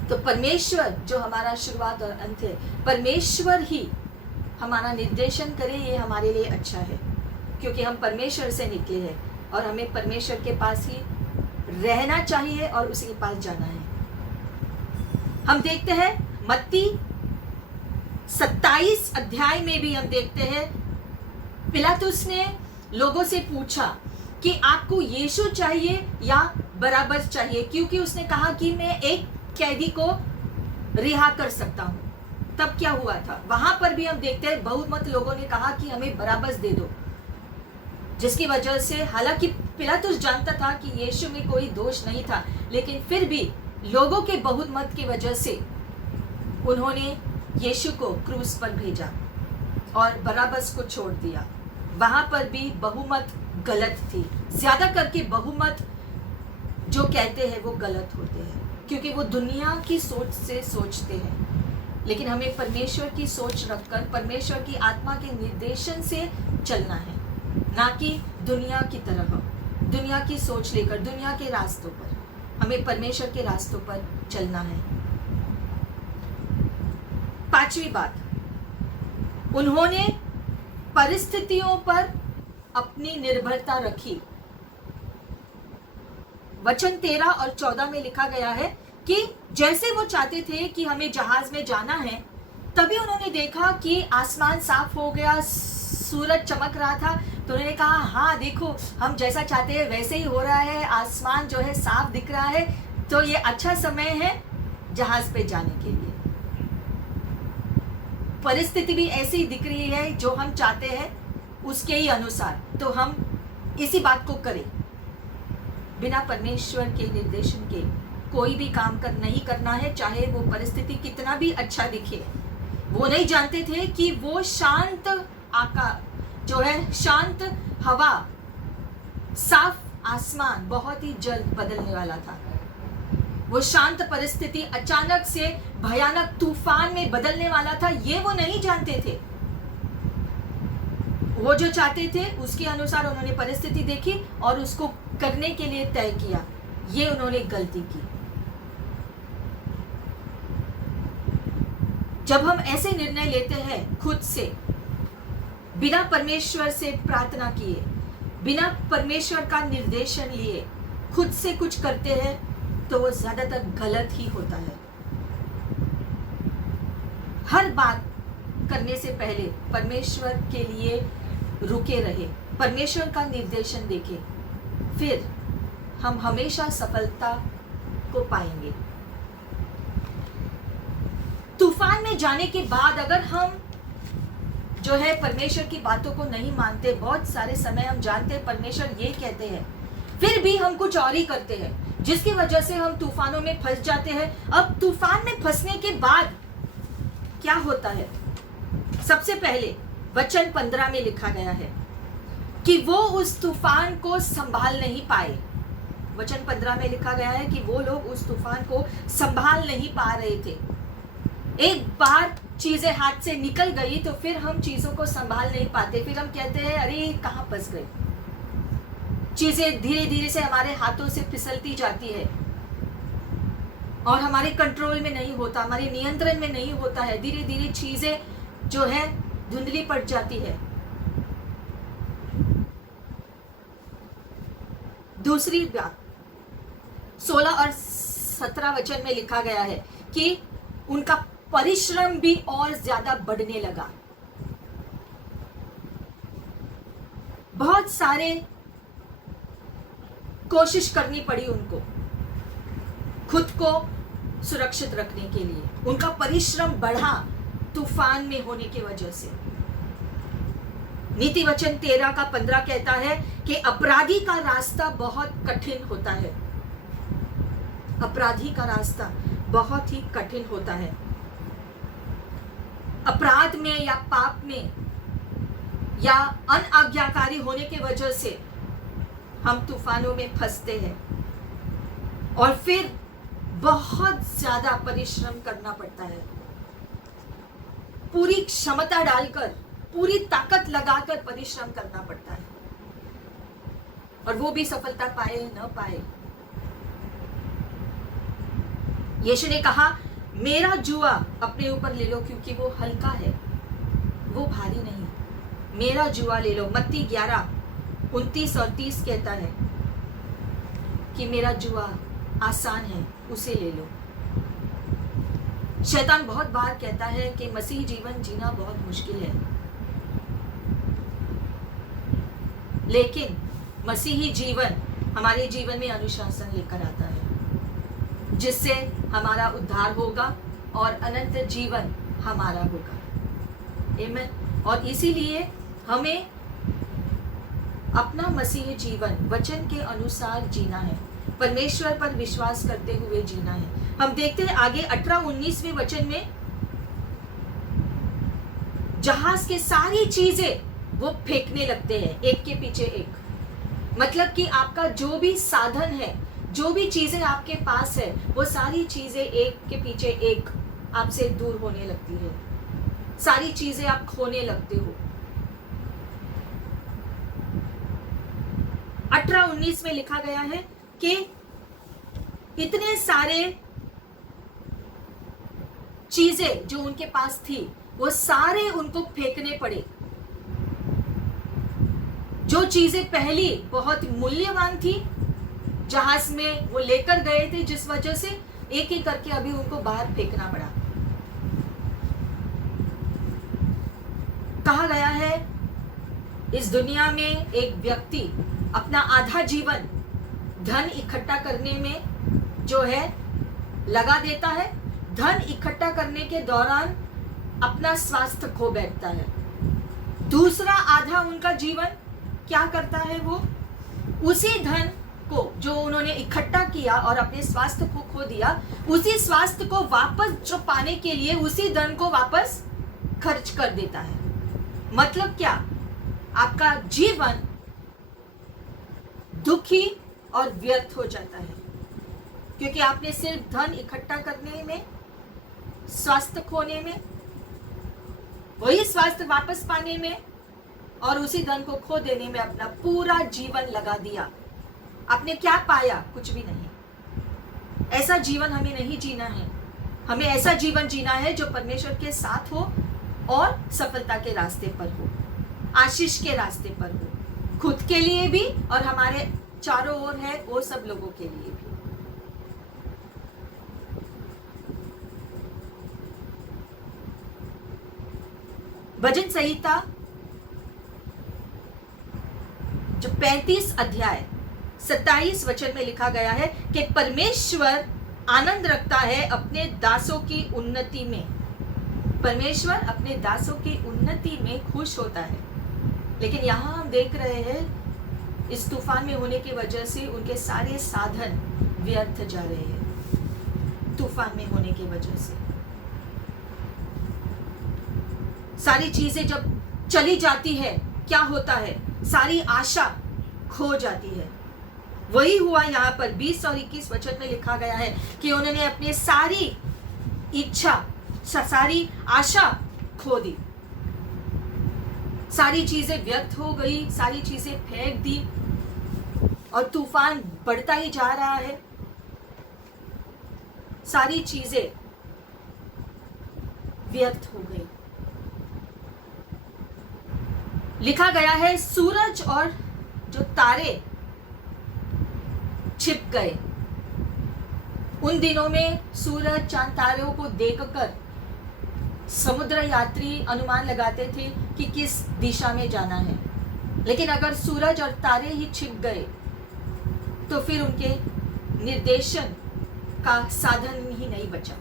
तो परमेश्वर जो हमारा शुरुआत और अंत है, परमेश्वर ही हमारा निर्देशन करे, ये हमारे लिए अच्छा है, क्योंकि हम परमेश्वर से निकले हैं और हमें परमेश्वर के पास ही रहना चाहिए और उसी के पास जाना है। हम देखते हैं मत्ती 27 अध्याय में भी हम देखते हैं पिलातुस ने लोगों से पूछा कि आपको यीशु चाहिए या बराबस चाहिए, क्योंकि उसने कहा कि मैं एक कैदी को रिहा कर सकता हूं। तब क्या हुआ था, वहां पर भी हम देखते हैं बहुमत लोगों ने कहा कि हमें बराबस दे दो, जिसकी वजह से हालांकि पिलातुस जानता था कि यीशु में कोई दोष नहीं था, लेकिन फिर भी लोगों के बहुमत की वजह से उन्होंने यीशु को क्रूस पर भेजा और बराबस को छोड़ दिया। वहां पर भी बहुमत गलत थी। ज्यादा करके बहुमत जो कहते हैं वो गलत होते हैं, क्योंकि वो दुनिया की सोच से सोचते हैं। लेकिन हमें परमेश्वर की सोच रखकर परमेश्वर की आत्मा के निर्देशन से चलना है, ना कि दुनिया की तरह, दुनिया की सोच लेकर, दुनिया के रास्तों पर। हमें परमेश्वर के रास्तों पर चलना है। 5वीं बात, उन्होंने परिस्थितियों पर अपनी निर्भरता रखी। वचन 13 और 14 में लिखा गया है कि जैसे वो चाहते थे कि हमें जहाज में जाना है, तभी उन्होंने देखा कि आसमान साफ हो गया, सूरज चमक रहा था, तो उन्होंने कहा हाँ देखो हम जैसा चाहते हैं वैसे ही हो रहा है, आसमान जो है साफ दिख रहा है, तो ये अच्छा समय है जहाज पे जाने के लिए। परिस्थिति भी ऐसी दिख रही है जो हम चाहते हैं उसके ही अनुसार, तो हम इसी बात को करें। बिना परमेश्वर के निर्देशन के कोई भी काम नहीं करना है, चाहे वो परिस्थिति कितना भी अच्छा दिखे। वो नहीं जानते थे कि वो शांत आकाश जो है, शांत हवा, साफ आसमान बहुत ही जल्द बदलने वाला था। वो शांत परिस्थिति अचानक से भयानक तूफान में बदलने वाला था, ये वो नहीं जानते थे। वो जो चाहते थे उसके अनुसार उन्होंने परिस्थिति देखी और उसको करने के लिए तय किया। ये उन्होंने गलती की। जब हम ऐसे निर्णय लेते हैं खुद से, बिना परमेश्वर से प्रार्थना किए, बिना परमेश्वर का निर्देशन लिए खुद से कुछ करते हैं, तो वो ज्यादातर गलत ही होता है। हर बात करने से पहले परमेश्वर के लिए रुके रहे, परमेश्वर का निर्देशन देखें, फिर हम हमेशा सफलता को पाएंगे। तूफान में जाने के बाद अगर हम जो है परमेश्वर की बातों को नहीं मानते, बहुत सारे समय हम जानते हैं परमेश्वर ये कहते हैं, फिर भी हम कुछ और ही करते हैं, जिसकी वजह से हम तूफानों में फंस जाते हैं। अब तूफान में फंसने के बाद क्या होता है? सबसे पहले वचन 15 में लिखा गया है कि वो उस तूफान को संभाल नहीं पाए। वचन 15 में लिखा गया है कि वो लोग उस तूफान को संभाल नहीं पा रहे थे। एक बार चीजें हाथ से निकल गई तो फिर हम चीजों को संभाल नहीं पाते, फिर हम कहते हैं अरे कहां फंस गए। चीजें धीरे धीरे से हमारे हाथों से फिसलती जाती है और हमारे कंट्रोल में नहीं होता, हमारे नियंत्रण में नहीं होता है। धीरे धीरे चीजें जो है धुंधली पड़ जाती है। दूसरी बात 16 और 17 वचन में लिखा गया है कि उनका परिश्रम भी और ज्यादा बढ़ने लगा। बहुत सारे कोशिश करनी पड़ी उनको, खुद को सुरक्षित रखने के लिए। उनका परिश्रम बढ़ा तूफान में होने की वजह से। नीति वचन 13:15 कहता है कि अपराधी का रास्ता बहुत कठिन होता है। अपराधी का रास्ता बहुत ही कठिन होता है। अपराध में या पाप में या अनाज्ञाकारी होने की वजह से हम तूफानों में फंसते हैं और फिर बहुत ज्यादा परिश्रम करना पड़ता है। पूरी क्षमता डालकर, पूरी ताकत लगाकर परिश्रम करना पड़ता है, और वो भी सफलता पाए न पाए। यीशु ने कहा, मेरा जुआ अपने ऊपर ले लो क्योंकि वो हल्का है, वो भारी नहीं। मेरा जुआ ले लो। मत्ती 11:29 और 30 कहता है कि मेरा जुआ आसान है, उसे ले लो। शैतान बहुत बार कहता है कि मसीह जीवन जीना बहुत मुश्किल है, लेकिन मसीही जीवन हमारे जीवन में अनुशासन लेकर आता है, जिससे हमारा उद्धार होगा और अनंत जीवन हमारा होगा। आमीन। और इसीलिए हमें अपना मसीही जीवन वचन के अनुसार जीना है, परमेश्वर पर विश्वास करते हुए जीना है। हम देखते हैं आगे 18-19वें वचन में, जहाज के सारी चीजें वो फेंकने लगते हैं एक के पीछे एक। मतलब कि आपका जो भी साधन है, जो भी चीजें आपके पास है, वो सारी चीजें एक के पीछे एक आपसे दूर होने लगती है। सारी चीजें आप खोने लगते हो। 18-19 में लिखा गया है कि इतने सारे चीजें जो उनके पास थी वो सारे उनको फेंकने पड़े। जो चीजें पहली बहुत मूल्यवान थी जहाज में वो लेकर गए थे, जिस वजह से एक एक करके अभी उनको बाहर फेंकना पड़ा। कहा गया है इस दुनिया में एक व्यक्ति अपना आधा जीवन धन इकट्ठा करने में जो है लगा देता है। धन इकट्ठा करने के दौरान अपना स्वास्थ्य खो बैठता है। दूसरा आधा उनका जीवन क्या करता है, वो उसी धन को जो उन्होंने इकट्ठा किया और अपने स्वास्थ्य को खो दिया, उसी स्वास्थ्य को वापस जो पाने के लिए उसी धन को वापस खर्च कर देता है। मतलब क्या, आपका जीवन दुखी और व्यर्थ हो जाता है, क्योंकि आपने सिर्फ धन इकट्ठा करने में, स्वास्थ्य खोने में, वही स्वास्थ्य वापस पाने में और उसी धन को खो देने में अपना पूरा जीवन लगा दिया। आपने क्या पाया? कुछ भी नहीं। ऐसा जीवन हमें नहीं जीना है। हमें ऐसा जीवन जीना है जो परमेश्वर के साथ हो और सफलता के रास्ते पर हो, आशीष के रास्ते पर हो, खुद के लिए भी और हमारे चारों ओर है वो सब लोगों के लिए भी। भजन संहिता जो 35 अध्याय 27 वचन में लिखा गया है कि परमेश्वर आनंद रखता है अपने दासों की उन्नति में। परमेश्वर अपने दासों की उन्नति में खुश होता है। लेकिन यहाँ हम देख रहे हैं इस तूफान में होने की वजह से उनके सारे साधन व्यर्थ जा रहे हैं। तूफान में होने की वजह से सारी चीजें जब चली जाती है, क्या होता है? सारी आशा खो जाती है। वही हुआ यहाँ पर 20 और 21 वचन में लिखा गया है कि उन्होंने अपनी सारी इच्छा, सारी आशा खो दी। सारी चीजें व्यर्थ हो गई, सारी चीजें फेंक दी और तूफान बढ़ता ही जा रहा है। सारी चीजें व्यर्थ हो गई। लिखा गया है सूरज और जो तारे छिप गए। उन दिनों में सूरज चांद तारों को देखकर समुद्र यात्री अनुमान लगाते थे कि किस दिशा में जाना है। लेकिन अगर सूरज और तारे ही छिप गए तो फिर उनके निर्देशन का साधन ही नहीं बचा।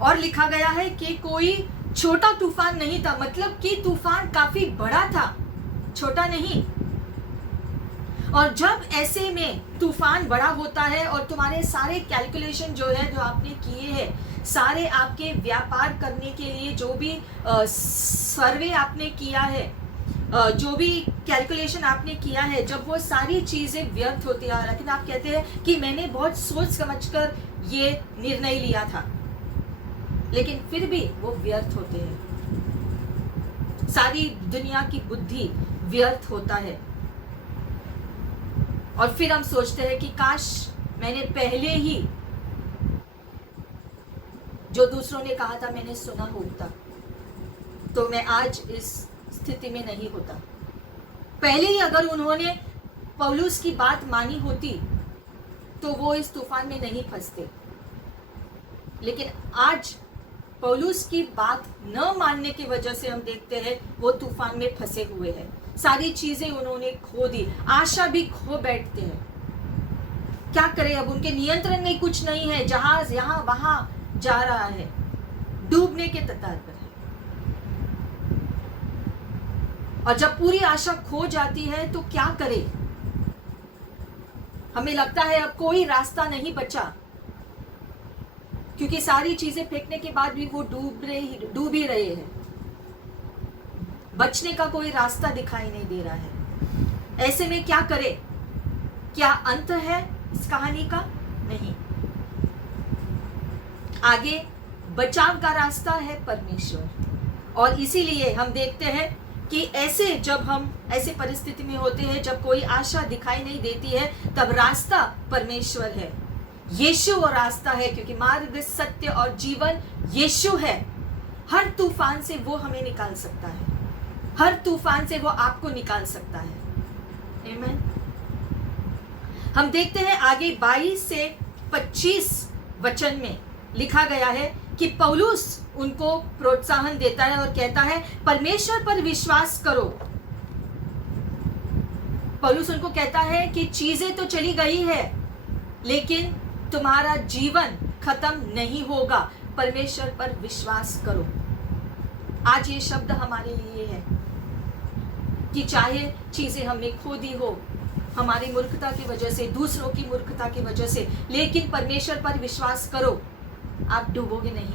और लिखा गया है कि कोई छोटा तूफान नहीं था, मतलब कि तूफान काफी बड़ा था, छोटा नहीं। और जब ऐसे में तूफान बड़ा होता है और तुम्हारे सारे कैलकुलेशन जो है जो आपने किए हैं, सारे आपके व्यापार करने के लिए जो भी सर्वे आपने किया है, जो भी कैलकुलेशन आपने किया है, जब वो सारी चीजें व्यर्थ होती है, लेकिन आप कहते हैं कि मैंने बहुत सोच समझकर ये निर्णय लिया था, लेकिन फिर भी वो व्यर्थ होते हैं। सारी दुनिया की बुद्धि व्यर्थ होता है। और फिर हम सोचते हैं कि काश मैंने पहले ही जो दूसरों ने कहा था मैंने सुना होता, तो मैं आज इस स्थिति में नहीं होता। पहले ही अगर उन्होंने पौलुस की बात मानी होती तो वो इस तूफान में नहीं फंसते। लेकिन आज पौलुस की बात न मानने की वजह से हम देखते हैं वो तूफान में फंसे हुए हैं। सारी चीजें उन्होंने खो दी, आशा भी खो बैठते हैं। क्या करें अब, उनके नियंत्रण में कुछ नहीं है, जहाज यहाँ वहां जा रहा है, डूबने के कतार पर है। और जब पूरी आशा खो जाती है तो क्या करें, हमें लगता है अब कोई रास्ता नहीं बचा, क्योंकि सारी चीजें फेंकने के बाद भी वो डूब ही रहे हैं। बचने का कोई रास्ता दिखाई नहीं दे रहा है। ऐसे में क्या करें? क्या अंत है इस कहानी का? नहीं। आगे बचाव का रास्ता है परमेश्वर। और इसीलिए हम देखते हैं कि ऐसे जब हम ऐसे परिस्थिति में होते हैं, जब कोई आशा दिखाई नहीं देती है, तब रास्ता परमेश्वर है। यीशु वो रास्ता है, क्योंकि मार्ग, सत्य और जीवन यीशु है। हर तूफान से वो हमें निकाल सकता है, हर तूफान से वो आपको निकाल सकता है। आमीन। हम देखते हैं आगे 22 से 25 वचन में लिखा गया है कि पौलुस उनको प्रोत्साहन देता है और कहता है परमेश्वर पर विश्वास करो। पौलुस उनको कहता है कि चीजें तो चली गई है, लेकिन तुम्हारा जीवन खत्म नहीं होगा, परमेश्वर पर विश्वास करो। आज ये शब्द हमारे लिए है कि चाहे चीजें हमने खो दी हो, हमारी मूर्खता की वजह से, दूसरों की मूर्खता की वजह से, लेकिन परमेश्वर पर विश्वास करो, आप डूबोगे नहीं।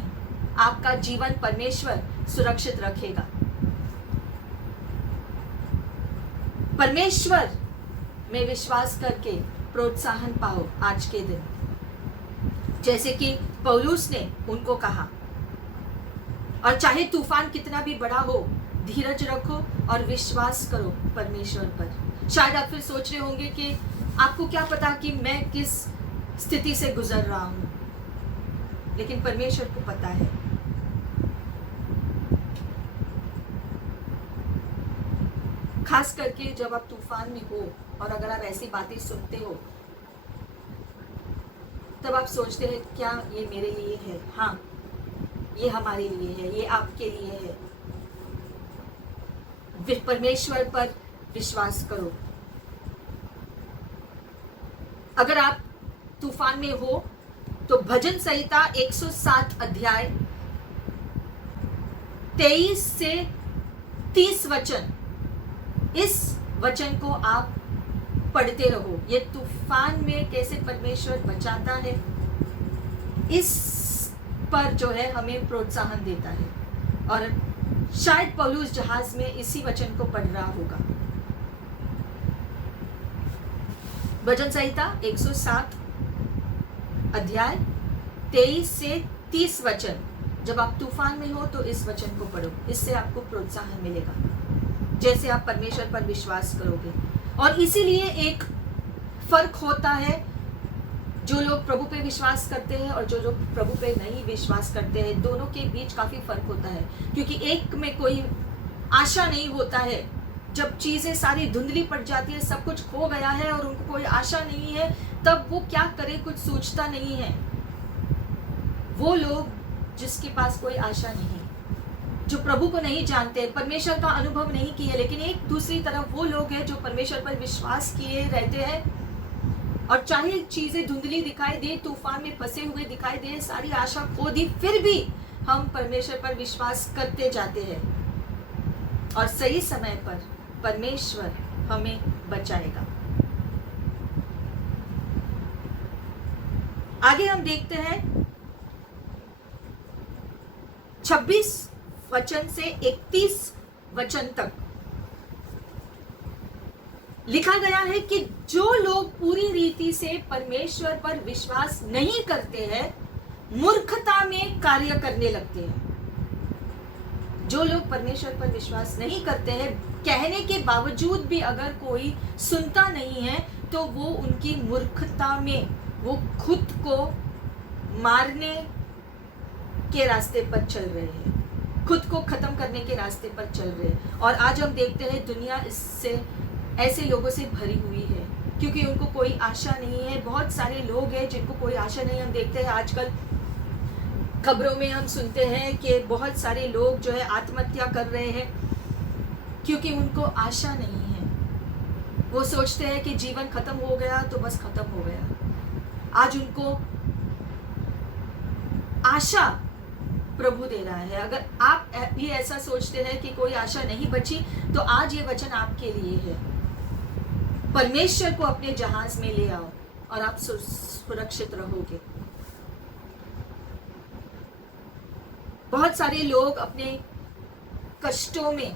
आपका जीवन परमेश्वर सुरक्षित रखेगा। परमेश्वर में विश्वास करके प्रोत्साहन पाओ आज के दिन, जैसे कि पौलुस ने उनको कहा। और चाहे तूफान कितना भी बड़ा हो, धीरज रखो और विश्वास करो परमेश्वर पर। शायद आप फिर सोच रहे होंगे कि आपको क्या पता कि मैं किस स्थिति से गुजर रहा हूं, लेकिन परमेश्वर को पता है। खास करके जब आप तूफान में हो और अगर आप ऐसी बातें सुनते हो, तब आप सोचते हैं क्या ये मेरे लिए है? हाँ, ये हमारे लिए है, ये आपके लिए है। परमेश्वर पर विश्वास करो। अगर आप तूफान में हो तो भजन संहिता 107 अध्याय 23 से 30 वचन, इस वचन को आप पढ़ते रहो। ये तूफान में कैसे परमेश्वर बचाता है, इस पर जो है हमें प्रोत्साहन देता है। और शायद पौलुस जहाज में इसी वचन को पढ़ रहा होगा। भजन संहिता 107 अध्याय 23 से 30 वचन, जब आप तूफान में हो तो इस वचन को पढ़ो, इससे आपको प्रोत्साहन मिलेगा, जैसे आप परमेश्वर पर विश्वास करोगे। और इसीलिए एक फर्क होता है, जो लोग प्रभु पे विश्वास करते हैं और जो लोग प्रभु पे नहीं विश्वास करते हैं, दोनों के बीच काफी फर्क होता है। क्योंकि एक में कोई आशा नहीं होता है, जब चीजें सारी धुंधली पड़ जाती है, सब कुछ खो गया है और उनको कोई आशा नहीं है, तब वो क्या करे कुछ सोचता नहीं है। वो लोग जिसके पास कोई आशा नहीं, जो प्रभु को नहीं जानते, परमेश्वर का अनुभव नहीं किए, लेकिन एक दूसरी तरफ वो लोग हैं जो परमेश्वर पर विश्वास किए रहते हैं और चाहे चीजें धुंधली दिखाई दे, तूफान में फंसे हुए दिखाई दे, सारी आशा खो दी, फिर भी हम परमेश्वर पर विश्वास करते जाते हैं और सही समय पर परमेश्वर हमें बचाएगा। आगे हम देखते हैं 26 वचन से 31 वचन तक लिखा गया है कि जो लोग पूरी रीति से परमेश्वर पर विश्वास नहीं करते हैं, मूर्खता में कार्य करने लगते हैं। जो लोग परमेश्वर पर विश्वास नहीं करते हैं, कहने के बावजूद भी अगर कोई सुनता नहीं है, तो वो उनकी मूर्खता में, वो खुद को मारने के रास्ते पर चल रहे हैं, खुद को खत्म करने के रास्ते पर चल रहे हैं। और आज हम देखते हैं दुनिया इससे, ऐसे लोगों से भरी हुई है, क्योंकि उनको कोई आशा नहीं है। बहुत सारे लोग हैं जिनको कोई आशा नहीं। हम देखते हैं आजकल खबरों में हम सुनते हैं कि बहुत सारे लोग जो है आत्महत्या कर रहे हैं, क्योंकि उनको आशा नहीं है। वो सोचते हैं कि जीवन खत्म हो गया तो बस खत्म हो गया। आज उनको आशा प्रभु दे रहा है। अगर आप भी ऐसा सोचते हैं कि कोई आशा नहीं बची, तो आज ये वचन आपके लिए है। परमेश्वर को अपने जहाज में ले आओ और आप सुरक्षित रहोगे। बहुत सारे लोग अपने कष्टों में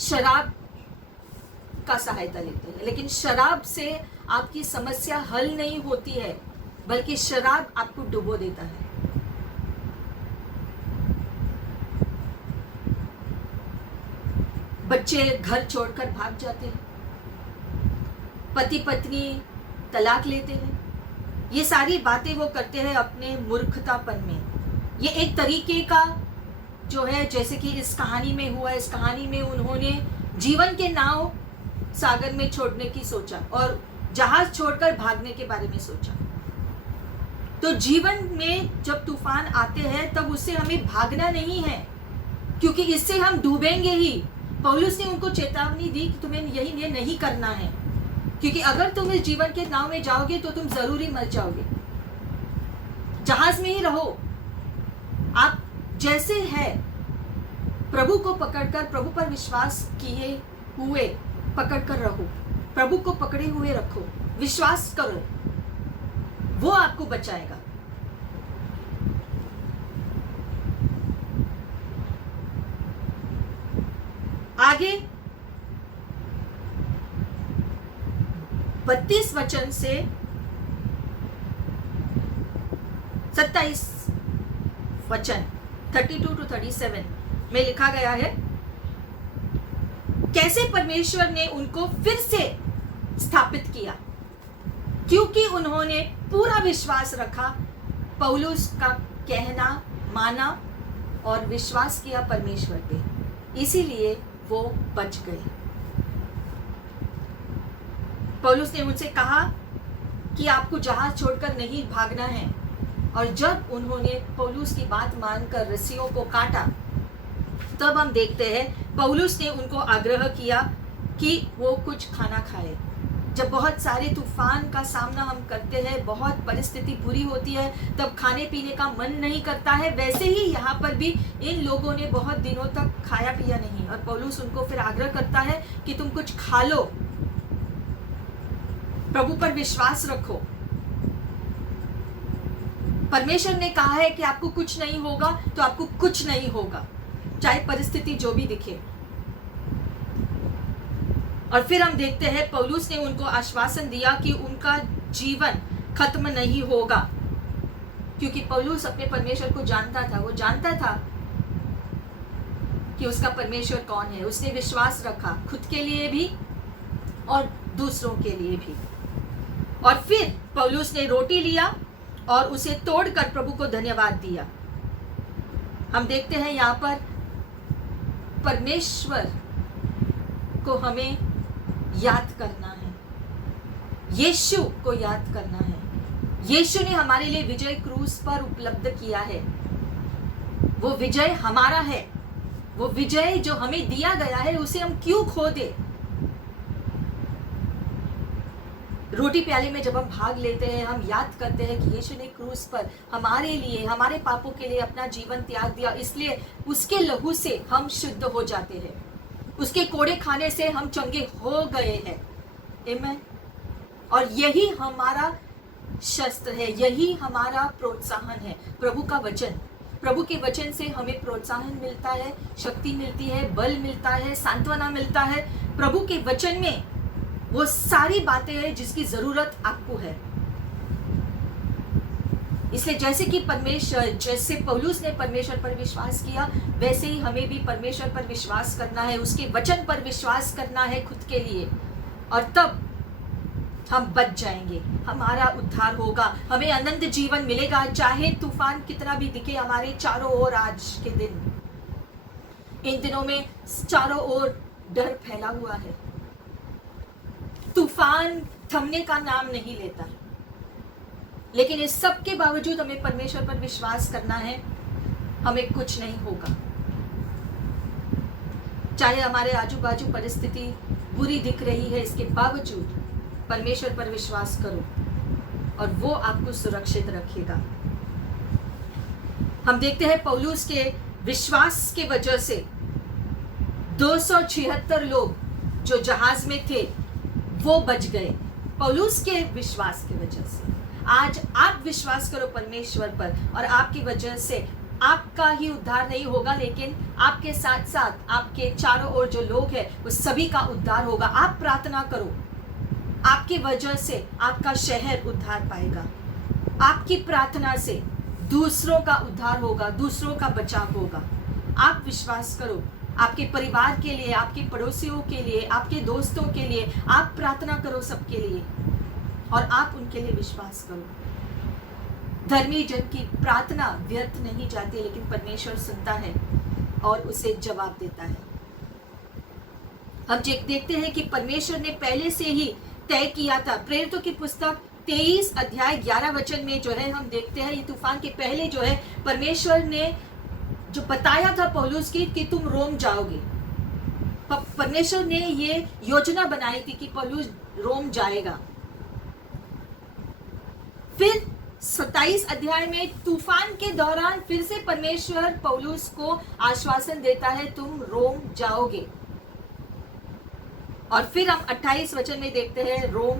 शराब का सहायता लेते हैं, लेकिन शराब से आपकी समस्या हल नहीं होती है, बल्कि शराब आपको डुबो देता है। बच्चे घर छोड़कर भाग जाते हैं, पति पत्नी तलाक लेते हैं। ये सारी बातें वो करते हैं अपने मूर्खतापन में। ये एक तरीके का जो है, जैसे कि इस कहानी में हुआ। इस कहानी में उन्होंने जीवन के नाव सागर में छोड़ने की सोचा और जहाज छोड़कर भागने के बारे में सोचा। तो जीवन में जब तूफान आते हैं, तब उससे हमें भागना नहीं है, क्योंकि इससे हम डूबेंगे ही। पौलुस ने उनको चेतावनी दी कि तुम्हें ये नहीं करना है, क्योंकि अगर तुम इस जीवन के नाव में जाओगे तो तुम जरूरी मर जाओगे। जहाज में ही रहो। आप जैसे है प्रभु को पकड़कर, प्रभु पर विश्वास किए हुए पकड़कर रहो। प्रभु को पकड़े हुए रखो, विश्वास करो, वो आपको बचाएगा। आगे 32 वचन से 27 वचन 32 to 37 में लिखा गया है, कैसे परमेश्वर ने उनको फिर से स्थापित किया, क्योंकि उन्होंने पूरा विश्वास रखा, पौलुस का कहना माना और विश्वास किया परमेश्वर पे, इसीलिए वो बच गए। पौलुस ने उनसे कहा कि आपको जहाज छोड़कर नहीं भागना है। और जब उन्होंने पौलुस की बात मानकर रस्सियों को काटा, तब हम देखते हैं पौलुस ने उनको आग्रह किया कि वो कुछ खाना खाए। जब बहुत सारे तूफान का सामना हम करते हैं, बहुत परिस्थिति बुरी होती है, तब खाने पीने का मन नहीं करता है। वैसे ही यहाँ पर भी इन लोगों ने बहुत दिनों तक खाया पिया नहीं, और पौलुस उनको फिर आग्रह करता है कि तुम कुछ खा लो, प्रभु पर विश्वास रखो। परमेश्वर ने कहा है कि आपको कुछ नहीं होगा, तो आपको कुछ नहीं होगा, चाहे परिस्थिति जो भी दिखे। और फिर हम देखते हैं पौलुस ने उनको आश्वासन दिया कि उनका जीवन खत्म नहीं होगा, क्योंकि पौलुस अपने परमेश्वर को जानता था। वो जानता था कि उसका परमेश्वर कौन है। उसने विश्वास रखा, खुद के लिए भी और दूसरों के लिए भी। और फिर पौलुस ने रोटी लिया और उसे तोड़कर प्रभु को धन्यवाद दिया। हम देखते हैं यहाँ पर परमेश्वर को हमें याद करना है, यीशु को याद करना है। यीशु ने हमारे लिए विजय क्रूस पर उपलब्ध किया है। वो विजय हमारा है। वो विजय जो हमें दिया गया है, उसे हम क्यों खो दे। रोटी प्याले में जब हम भाग लेते हैं, हम याद करते हैं कि यीशु ने क्रूस पर हमारे लिए, हमारे पापों के लिए अपना जीवन त्याग दिया, इसलिए उसके लहू से हम शुद्ध हो जाते हैं, उसके कोड़े खाने से हम चंगे हो गए हैं। आमीन। और यही हमारा शस्त्र है, यही हमारा प्रोत्साहन है, प्रभु का वचन। प्रभु के वचन से हमें प्रोत्साहन मिलता है, शक्ति मिलती है, बल मिलता है, सांत्वना मिलता है। प्रभु के वचन में वो सारी बातें हैं जिसकी जरूरत आपको है। इसलिए जैसे पौलुस ने परमेश्वर पर विश्वास किया, वैसे ही हमें भी परमेश्वर पर विश्वास करना है, उसके वचन पर विश्वास करना है खुद के लिए, और तब हम बच जाएंगे, हमारा उद्धार होगा, हमें अनंत जीवन मिलेगा, चाहे तूफान कितना भी दिखे हमारे चारों ओर। आज के दिन, इन दिनों में चारों ओर डर फैला हुआ है, तूफान थमने का नाम नहीं लेता, लेकिन इस सब के बावजूद हमें परमेश्वर पर विश्वास करना है, हमें कुछ नहीं होगा। चाहे हमारे आजू बाजू परिस्थिति बुरी दिख रही है, इसके बावजूद परमेश्वर पर विश्वास करो और वो आपको सुरक्षित रखेगा। हम देखते हैं पौलुस के विश्वास के वजह से 276 लोग जो जहाज में थे वो बच गए, पौलुस के विश्वास की वजह से। आज आप विश्वास करो परमेश्वर पर, और आपकी वजह से आपका ही उद्धार नहीं होगा, लेकिन आपके साथ साथ आपके चारों ओर जो लोग हैं वो सभी का उद्धार होगा। आप प्रार्थना करो, आपकी वजह से आपका शहर उद्धार पाएगा, आपकी प्रार्थना से दूसरों का उद्धार होगा, दूसरों का बचाव होगा। आप विश्वास करो, आपके परिवार के लिए, आपके पड़ोसियों के लिए, आपके दोस्तों के लिए आप प्रार्थना करो, सबके लिए, और आप उनके लिए विश्वास करो। धर्मी जन की प्रार्थना व्यर्थ नहीं जाती, लेकिन परमेश्वर सुनता है और उसे जवाब देता है। हम देखते हैं कि परमेश्वर ने पहले से ही तय किया था। प्रेरितों की पुस्तक 23 अध्याय 11 वचन में जो है हम देखते हैं, ये तूफान के पहले जो है परमेश्वर ने जो बताया था पौलुस की कि तुम रोम जाओगे। परमेश्वर ने ये योजना बनाई थी कि पौलुस रोम जाएगा। फिर 27 अध्याय में तूफान के दौरान फिर से परमेश्वर पौलुस को आश्वासन देता है, तुम रोम जाओगे। और फिर हम 28 वचन में देखते हैं रोम,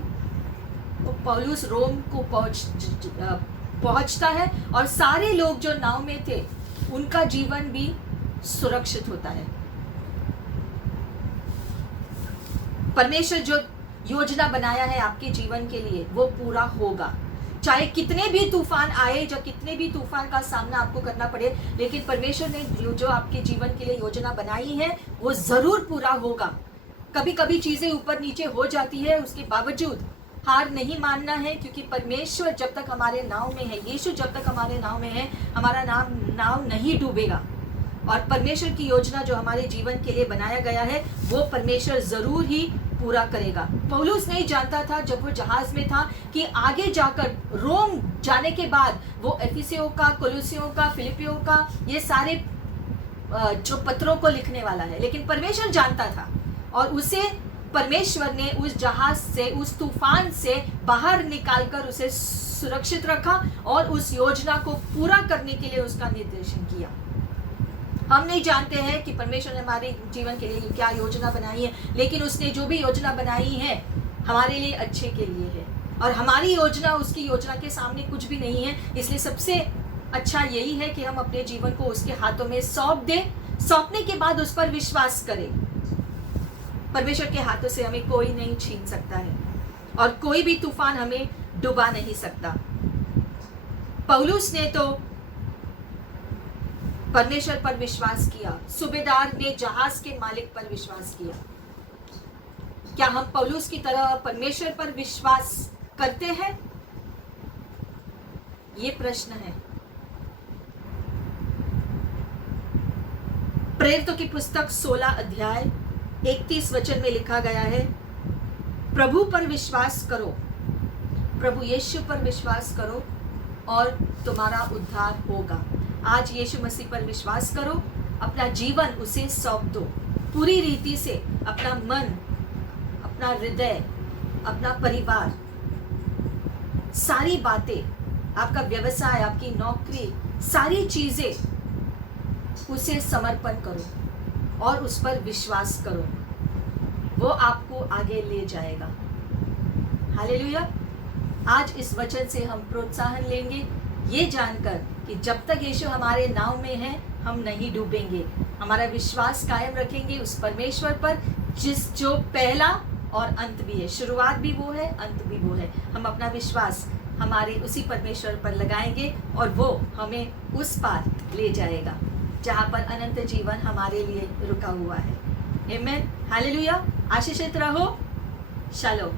तो पौलुस रोम को पहुंचता है और सारे लोग जो नाव में थे उनका जीवन भी सुरक्षित होता है। परमेश्वर जो योजना बनाया है आपके जीवन के लिए वो पूरा होगा, चाहे कितने भी तूफान आए, जो कितने भी तूफान का सामना आपको करना पड़े, लेकिन परमेश्वर ने जो आपके जीवन के लिए योजना बनाई है वो जरूर पूरा होगा। कभी कभी चीजें ऊपर नीचे हो जाती है, उसके बावजूद हार नहीं मानना है, क्योंकि परमेश्वर जब तक हमारे नाव में है, यीशु जब तक हमारे नाव में है, हमारा नाव नहीं डूबेगा। और परमेश्वर की योजना जो हमारे जीवन के लिए बनाया गया है वो परमेश्वर जरूर ही पूरा करेगा। पौलुस नहीं जानता था जब वो जहाज में था कि आगे जाकर रोम जाने के बाद वो एफिसियों का, कोलोसियों का, फिलिपियों का, ये सारे जो पत्रों को लिखने वाला है, लेकिन परमेश्वर जानता था और उसे परमेश्वर ने उस जहाज से, उस तूफान से बाहर निकालकर उसे सुरक्षित रखा और उस योजना को पूरा करने के लिए उसका निर्देशन किया। हम नहीं जानते हैं कि परमेश्वर ने हमारे जीवन के लिए क्या योजना बनाई है, लेकिन उसने जो भी योजना बनाई है हमारे लिए अच्छे के लिए है, और हमारी योजना उसकी योजना के सामने कुछ भी नहीं है। इसलिए सबसे अच्छा यही है कि हम अपने जीवन को उसके हाथों में सौंप दें, सौंपने के बाद उस पर विश्वास करें। परमेश्वर के हाथों से हमें कोई नहीं छीन सकता है और कोई भी तूफान हमें डुबा नहीं सकता। पौलुस ने तो परमेश्वर पर विश्वास किया, सूबेदार ने जहाज के मालिक पर विश्वास किया। क्या हम पौलुस की तरह परमेश्वर पर विश्वास करते हैं? ये प्रश्न है। प्रेरितों की पुस्तक 16 अध्याय 31 वचन में लिखा गया है, प्रभु पर विश्वास करो, प्रभु यीशु पर विश्वास करो और तुम्हारा उद्धार होगा। आज यीशु मसीह पर विश्वास करो, अपना जीवन उसे सौंप दो पूरी रीति से, अपना मन, अपना हृदय, अपना परिवार सारी बातें, आपका व्यवसाय, आपकी नौकरी, सारी चीज़ें उसे समर्पण करो और उस पर विश्वास करो, वो आपको आगे ले जाएगा। हालेलुया। आज इस वचन से हम प्रोत्साहन लेंगे, ये जानकर कि जब तक यीशु हमारे नाव में है हम नहीं डूबेंगे। हमारा विश्वास कायम रखेंगे उस परमेश्वर पर जो पहला और अंत भी है, शुरुआत भी वो है, अंत भी वो है। हम अपना विश्वास हमारे उसी परमेश्वर पर लगाएंगे और वो हमें उस पार ले जाएगा जहाँ पर अनंत जीवन हमारे लिए रुका हुआ है। आमीन। हालेलुया। आशीषित रहो। शालोम।